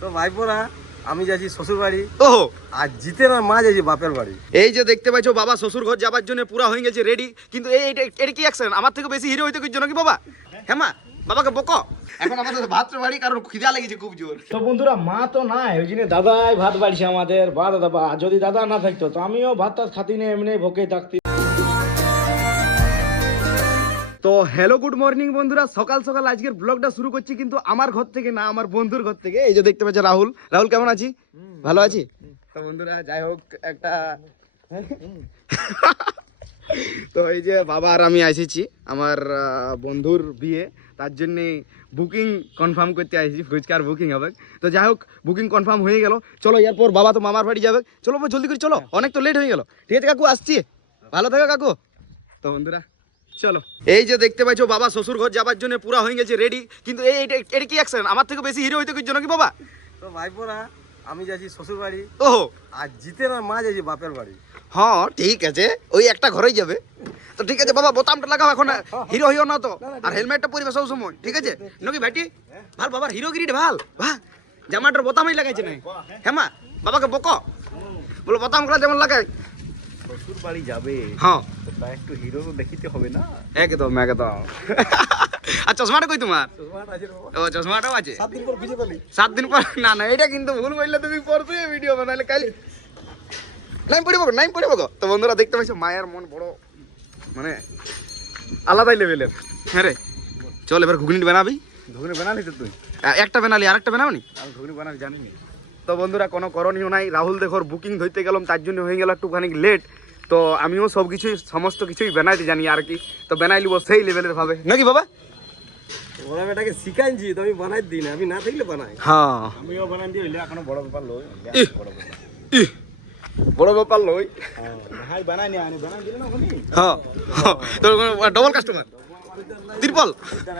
তো ভাইপোরা আমি যাচ্ছি শ্বশুর বাড়ি, ওহো আর জিতের আর মা যাচ্ছি বাপের বাড়ি। এই যে দেখতে পাইছো বাবা শ্বশুর ঘর যাবার জন্য পুরা হয়ে গেছে রেডি, কিন্তু এটা কি অ্যাকশন? আমার থেকে বেশি হিরো হইতে কিছু নাকি বাবা? হ্যাঁ মা, বাবাকে বকো। এখন আমাদের ভাত বাড়ি, কারণ খিদা লেগেছে খুব জোর। তো বন্ধুরা মা তো নাই, ওই জন্য দাদাই ভাত বাড়ছে আমাদের। বা দাদা বা যদি দাদা না থাকতো তো আমিও ভাত টাত খাতি না, এমনি ভোকে থাকতি। তো হ্যালো গুড মর্নিং বন্ধুরা, সকাল সকাল আজকের ব্লগটা শুরু করছি, কিন্তু আমার ঘর থেকে না, আমার বন্ধুর ঘর থেকে। এই যে দেখতে পাচ্ছ রাহুল। রাহুল কেমন আছি? ভালো আছি। তো বন্ধুরা যাই হোক একটা তো এই যে বাবা আর আমি এসেছি আমার বন্ধুর বিয়ে, তার জন্যে বুকিং কনফার্ম করতে আসছি, ফুচকার বুকিং হবে। তো যাই হোক বুকিং কনফার্ম হয়ে গেল, চলো এরপর বাবা তো মামার বাড়ি যাবে। চলো জলদি করে চলো, অনেক তো লেট হয়ে গেল। ঠিক আছে কাকু, আসছি, ভালো থাকো কাকু। তো বন্ধুরা চলো, এই যে দেখতে পাইছো বাবা শ্বশুর ঘর যাবার জন্য পুরা হয়ে গেছে রেডি, কিন্তু এটা কি অ্যাকশন? আমার থেকে বেশি হিরো হইতে কিছু নাকি বাবা? তো ভাইপোরা আমি যাচ্ছি শ্বশুর বাড়ি, ওহো আর জিতের আর মা যাচ্ছি বাপের বাড়ি। হ্যাঁ ঠিক আছে, ওই একটা ঘরেই যাবে। তো ঠিক আছে বাবা, বোতামটা লাগাও, এখন হিরো হইও না তো, আর হেলমেটটা পরিবে সব সময়, ঠিক আছে নাকি ভাইটি? ভাল বাবার হিরোগিরিটা ভাল, বাহ জামাটার বোতামই লাগাইছে না। হ্যাঁ মা, বাবাকে বকো, বলো বোতাম গুলা যেমন লাগাই। শ্বশুর বাড়ি যাবে, হ্যাঁ তা একটু হিরো তো দেখিতে হবে না। একদম একদম। আর চশমাটা কই তোমার? ও চশমাটাও আছে। 7 দিন পর খুঁজে পেলি? 7 দিন পর? না না, এটা কিন্তু ভুল বললে তুমি, পড়বে ভিডিও বানালে কাল নাইম পড়ে বকো। তো বন্ধুরা দেখতে পাচ্ছ মায়ের মন বড় মানে আলাদাই লেভেলের। হ্যাঁ রে, চল এবার ঘুগনি বানাবি। ঘুগনি বানালি তো তুই? একটা বানালি, আর একটা বানাবনি? আমি ঘুগনি বানাবি জানি না। তো বন্ধুরা কোনো করণীয় নাই, রাহুল দেখোর বুকিং ধরতে গেলাম, তার জন্য হয়ে গেল একটুখানি লেট। তো আমিও সব কিছুই সমস্ত কিছুই বানাইতে জানি আর কি, তো বানাই লিব সেই লেভেলের ভাবে নাকি বাবা? ওরা বেটাকে শিখাইছি তো, আমি বানাই দিই না, আমি না থাকলে বানাই। হ্যাঁ আমিও বানাই দিই, হইলে এখনো বড় ব্যাপার লই। ইহ। বড় ব্যাপার লই। ভাই বানাই নি, আমি বানাই দিলে না ওখানে। হ্যাঁ তো ডবল কাস্টমার তিরপল।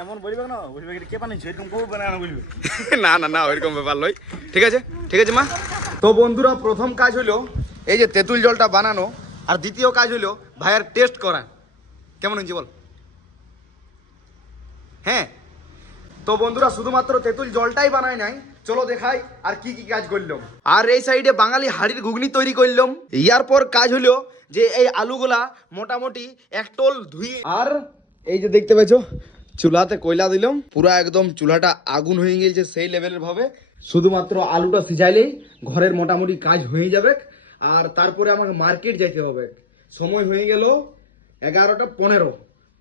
এমন বলবে না, বলবে কে বানাইছে এরকম কেউ বানায় না বলবে। না না না, ওইরকম ব্যাপার লই। ঠিক আছে ঠিক আছে মা। তো বন্ধুরা প্রথম কাজ হলো এই যে তেঁতুল জলটা বানানো, আর দ্বিতীয় কাজ হলো ভাইয়ের টেস্ট করা কেমন হয়েছে বল। হ্যাঁ তো বন্ধুরা শুধুমাত্র তেঁতুল জলটাই বানাই নাই, চলো দেখাই আর কি কি কাজ করলাম। আর এই সাইডে বাঙালি হাড়ির ঘুগনি তৈরি করলাম। ইয়ার পর কাজ হলো যে এই আলুগুলা মোটামুটি একটোল ধুই, আর এই যে দেখতে পাচ্ছ চুলাতে কয়লা দিলাম, পুরা একদম চুলাটা আগুন হয়ে গেছে সেই লেভেলের ভাবে। শুধুমাত্র আলুটা সিজাইলেই ঘরের মোটামুটি কাজ হয়ে যাবে। আর তারপরে আমাকে মার্কেট যাইতে হবে, সময় হয়ে গেল 11:15।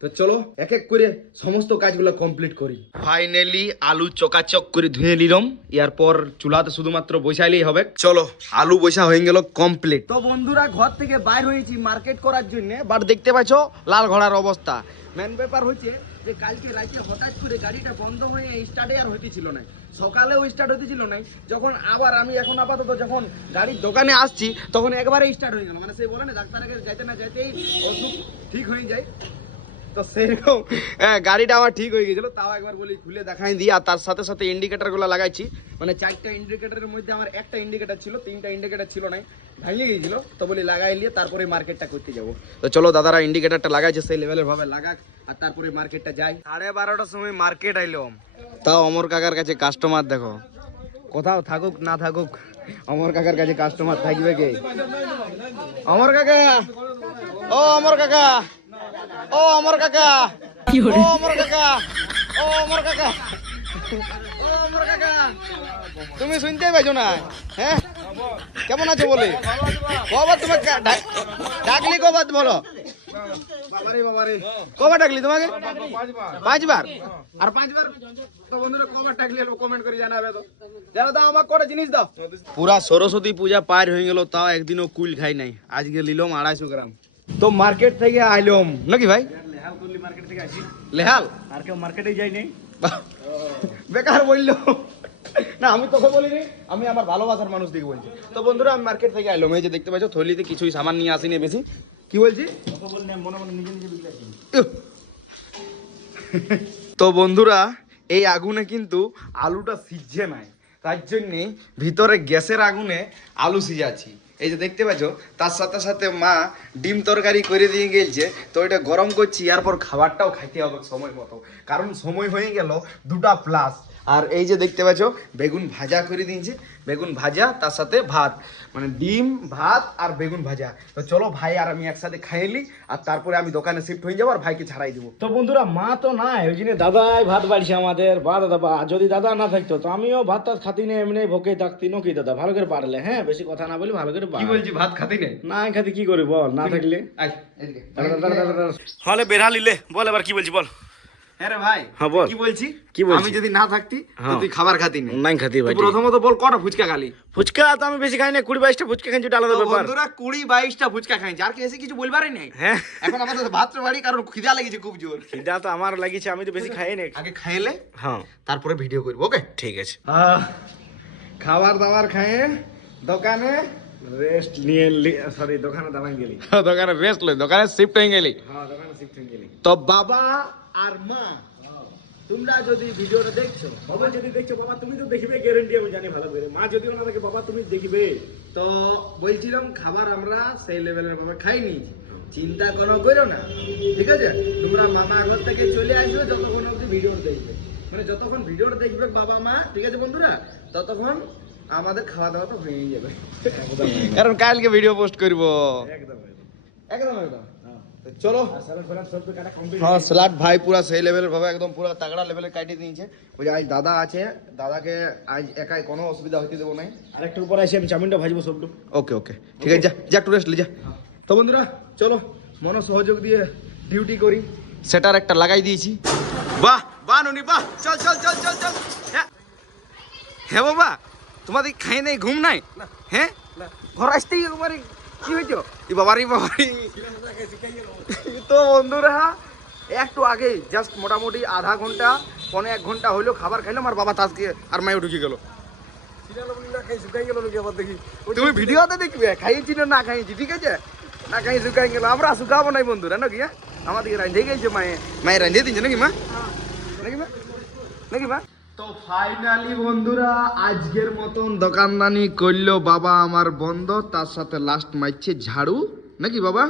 তো চলো এক এক করে সমস্ত কাজগুলো কমপ্লিট করি। ফাইনালি আলু চকাচক করে ধুয়ে নিলাম, এরপর চুলাতে শুধুমাত্র বসাইলেই হবে। চলো আলু বসা হয়ে গেল কমপ্লিট। তো বন্ধুরা ঘর থেকে বাইর হয়েছি মার্কেট করার জন্য, বাট দেখতে পাচ্ছ লাল ঘোড়ার অবস্থা। মেন ব্যাপার হচ্ছে যে কালকে রাতে হঠাৎ করে গাড়িটা বন্ধ হয়ে স্টার্টে আর হইতেছিল না, সকালেও স্টার্ট হইতেছিল না। যখন আবার আমি এখন আপাতত যখন গাড়ির দোকানে আসছি তখন একবারে স্টার্ট হয়ে গেল, মানে সে বলে না ডাক্তার আগে যাইতে না যাইতেই অসুখ ঠিক হয়ে যায়। তো সেরকম গাড়িটা আমার ঠিক হয়ে গেছিল। তাও একবার বলি খুলে দেখাই দিই, আর তার সাথে সাথে ইন্ডিকেটারগুলো লাগাইছি। মানে 4টা ইন্ডিকেটারের মধ্যে আমার একটা ইন্ডিকেটার ছিল, 3টা ইন্ডিকেটার ছিল নাই, ভেঙে গিয়েছিল। তো বলি লাগাই নিয়ে তারপরে মার্কেটটা করতে যাবো। তো চলো দাদারা ইন্ডিকেটারটা লাগাইছে সেই লেভেলের ভাবে লাগাক, আর তারপরে মার্কেটটা যাই। 12:30টার সময় মার্কেট আইলাম, তাও অমর কাকার কাছে কাস্টমার দেখো, কোথাও থাকুক না থাকুক অমর কাকার কাছে কাস্টমার থাকবে কে? অমর কাকা, ও অমর কাকা, ও অমর কাকা, ও অমর কাকা, ও অমর কাকা, ও অমর কাকা, তুমি শুনতেই পাইছো না? হ্যাঁ কেমন আছো বলে কবার তোমাকে ডাকলি, কবার বলো? বাবারে বাবারে, কবার ডাকলি তোমাকে? 5বার। আর 5বার তো বন্ধুরা কবার ডাকলি কমেন্ট করে জানাবে। তো জানো তো আমাকে কটা জিনিস দাও। পুরা সরস্বতী পূজা পার হয়ে গেল, তাও একদিনও কুল খাই নাই। আজকে নিলাম 250 গ্রাম। তো মার্কেট থেকে আইলাম নাকি ভাই? লেহাল করলি মার্কেট থেকে আসি, লেহাল আর কেউ মার্কেটে যাই নাই। বেকার বললো না, আমি তোকে বলিনি, আমি আমার ভালোবাসার মানুষ দিকে বলছি। তো বন্ধুরা আমি মার্কেট থেকে আইলাম, এই যে দেখতে পাচ্ছ থলিতে কিছুই সামান নিয়ে আসিনি বেশি। কি বলছি? মনে মনে নিজে নিজে বিক্রি আসি। তো বন্ধুরা এই আগুনে কিন্তু আলুটা সিঝছে নাই, তার জন্যে ভিতরে গ্যাসের আগুনে আলু সিজাচ্ছি। এই যে দেখতে পাচ্ছ, তার সাথে সাথে মা ডিম তরকারি করে দিয়ে গেলছে, তো এটা গরম করছি, এরপর খাবারটাও খাইতে হবে সময় মতো, কারণ সময় হয়ে গেল 2টা প্লাস। আর এই যে দেখতে পাচ্ছ বেগুন ভাজা করে দিয়েছে, বেগুন ভাজা তার সাথে ভাত, মানে ডিম ভাত আর বেগুন ভাজা। তো চলো ভাই আর আমি একসাথে খাইলি, আর তারপরে আমি দোকানে শিফট হয়ে যাবো আর ভাইকে ছাড়াই দেবো। তো বন্ধুরা মা তো নাই, ওই জন্য দাদাই ভাত বাড়ছে আমাদের। বা দাদা বা যদি দাদা না থাকতো তো আমিও ভাত টাত খাতি না, এমনি ভোকে থাকতি নকি দাদা। ভালো করে পারলে, হ্যাঁ বেশি কথা না বলি, ভালো করে কি বলছি, ভাত খাতি নেই? না খাতি কি করি বল, না থাকলে আয় এদিকে। হলে বেড়ালিলে বল, এবার কি বলছি বল। হ্যাঁ রে ভাই, হ্যাঁ বল। কি বলছি? কি বলছি? আমি যদি না থাকতি তো হ্যাঁ। তুই খাবার খাতি না। নাই খাতি ভাই। প্রথমত বল কটা ফুচকা খালি? ফুচকা তো আমি বেশি খাই না, 20-22টা ফুচকা খাইছি, ওটা আলাদা তো ব্যাপার। বন্ধুরা 20-22টা ফুচকা খাইছি, আর কি এসে কিছু বলবারই নাই। হ্যাঁ এখন আমাদের ভাত বাড়ি, কারণ খিদা লেগেছে খুব জোর। খিদা তো আমার লাগিছে, আমি তো বেশি খাই না। আগে খাইলে হ্যাঁ তারপরে ভিডিও করবো, ওকে? ঠিক আছে। খাবার দাবার খাইয়ে দোকানে রেস্ট নিয়ে সরি দোকানে দাঁড়ান গেলি। দোকানে রেস্ট লই, দোকানে শিফট হয়ে গেলি। হ্যাঁ দোকানে শিফট হয়ে গেলি। তো বাবা আর মা, তোমরা যদি ভিডিওটা দেখছো, বাবা যদি দেখছো, বাবা তুমি তো দেখবে, গ্যারান্টি আমি জানি ভালো করে। মা যদি না থাকে, বাবা তুমি দেখবে। তো বলছিলাম খাবার আমরা সেই লেভেলের ভাবে খাই নিয়েছি, চিন্তা কোনো করো না, ঠিক আছে? তোমরা মামা ঘর থেকে চলে আসবে যতক্ষণ অব্দি ভিডিও দেখবে, মানে যতক্ষণ ভিডিওটা দেখবে বাবা মা, ঠিক আছে বন্ধুরা, ততক্ষণ আমাদের খাওয়া দাওয়া তো হয়ে যাবে, কারণ কালকে ভিডিও পোস্ট করব। একদম একদম একদম। তো চলো। সব তো কাটা কমপ্লিট। হ্যাঁ স্যালাড ভাই পুরা সেই লেভেলের ভাবে একদম পুরা তাগড়া লেভেলে কাটিয়ে দিয়েছে। ওই যে আজ দাদা আছে, দাদাকে আজ একাই কোনো অসুবিধা হইতে দেবো নাই। আরেকটু উপর আসি, আমি চাউমিনটা ভাজবো সবটু। ওকে ওকে ঠিক আছে, যা যা একটু রেস্ট লে যা। তো বন্ধুরা চলো মন সহযোগ দিয়ে ডিউটি করি। সেটার একটা লাগাই দিয়েছি। বাহ বাহ নুনি বাহ, চল চল চল চল চল। হ্যাঁ বাবা, তোমাদের খাই নাই, ঘুম নাই? হ্যাঁ ঘর আসতেই একবারে কি হইতো ই বাবারি বাবারি। তো বন্ধুরা একটু আগে জাস্ট মোটামুটি আধা ঘন্টা 1.5 ঘন্টা হইলো খাবার খাইলাম, আর বাবা তাজকে আর মায়ও ঢুকে গেল। তুমি ভিডিওতে দেখবে খাইয়েছি না না খাইয়েছি, ঠিক আছে? না খাই শুকাই গেল, আমরা শুকাবো নাই বন্ধুরা নাকি? হ্যাঁ আমাদেরকে রাঁধে গেছে মায়ে, মায়ে রাঁধে দিচ্ছে নাকি মা? নাকি মা? নাকি মা? তো ফাইনালি বন্ধুরা আজকের মতন দোকানদানি করলো বাবা আমার বন্ধ, তার সাথে লাস্ট মারছে ঝাড়ু, নাকি বাবা?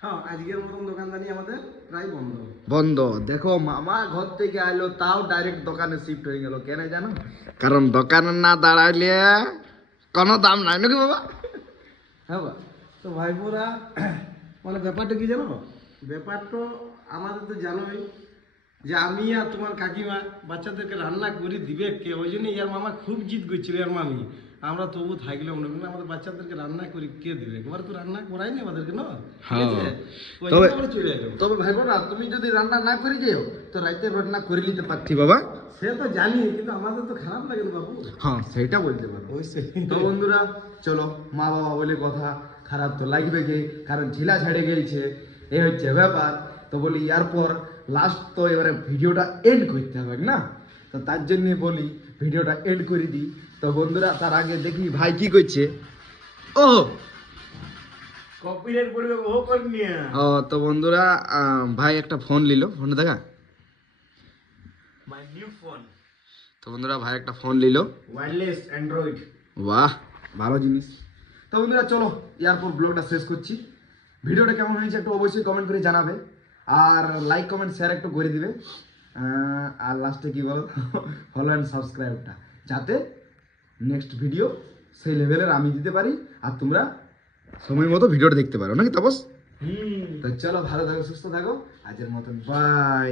হ্যাঁ আজকের মতন দোকানদানি আমাদের প্রায় বন্ধ। বন্ধ। দেখো মামা ঘর থেকে আইলো, তাও ডাইরেক্ট দোকানে শিফট হয়ে গেল। কেন জানো? কারণ দোকানে না দাঁড়াইলে কোনো দাম নাই, নাকি বাবা? হ্যাঁ বা, তো ভাইপোরা মানে ব্যাপারটা কি জানো? ব্যাপারটা আমাদের তো জানোই যে আমি আর তোমার কাকিমা বাচ্চাদেরকে রান্না করে দিবে কে, ওই জন্য ইয়ার মামা খুব জিদ করছিল ইয়ার মামি। আমরা তবু থাকলে মনে করি আমাদের বাচ্চাদেরকে রান্না করে কে দিবে, একবার তো রান্না করাই নি আমাদেরকে না। ঠিক আছে? ওই জন্য আমরা চলে এলাম। তবে ভাইপোরা তুমি যদি রান্না না করে যাও তো রাইতে রান্না করে নিতে পারতি বাবা। সে তো জানি, কিন্তু আমাদের তো খারাপ লাগে না বাবু। হ্যাঁ সেটা বলতে পারো। অবশ্যই। তো বন্ধুরা চলো, মা বাবা বলে কথা, খারাপ তো লাগবে কি, কারণ ঢিলা ছেড়ে গেছে, এই হচ্ছে ব্যাপার। তো বলি এরপর লাস্ট তো এবারে ভিডিওটা এন্ড করতে হবে না, তো তার জন্য বলি ভিডিওটা এন্ড করে দিই। তো বন্ধুরা তার আগে দেখি ভাই কি করছে। ও কপিরাইট পড়বে ও কর নিয়া। ও তো বন্ধুরা ভাই একটা ফোন নিল, ফোনটা দেখা। মাই নিউ ফোন, তো বন্ধুরা ভাই একটা ফোন নিল, ওয়্যারলেস অ্যান্ড্রয়েড। বাহ ভালো জিনিস। তো বন্ধুরা চলো এরপর ব্লগটা শেষ করছি। ভিডিওটা কেমন হয়েছে একটু অবশ্যই কমেন্ট করে জানাবে, আর লাইক কমেন্ট শেয়ার একটু করে দিবে, আর লাস্টে কি বলো, ফলো অ্যান্ড সাবস্ক্রাইবটা, যাতে নেক্সট ভিডিও সেই লেভেলের আমি দিতে পারি আর তোমরা সময় মতো ভিডিওটা দেখতে পারো, নাকি তাপস? তো চলো ভালো থাকো, সুস্থ থাকো, আজকের মতন বাই।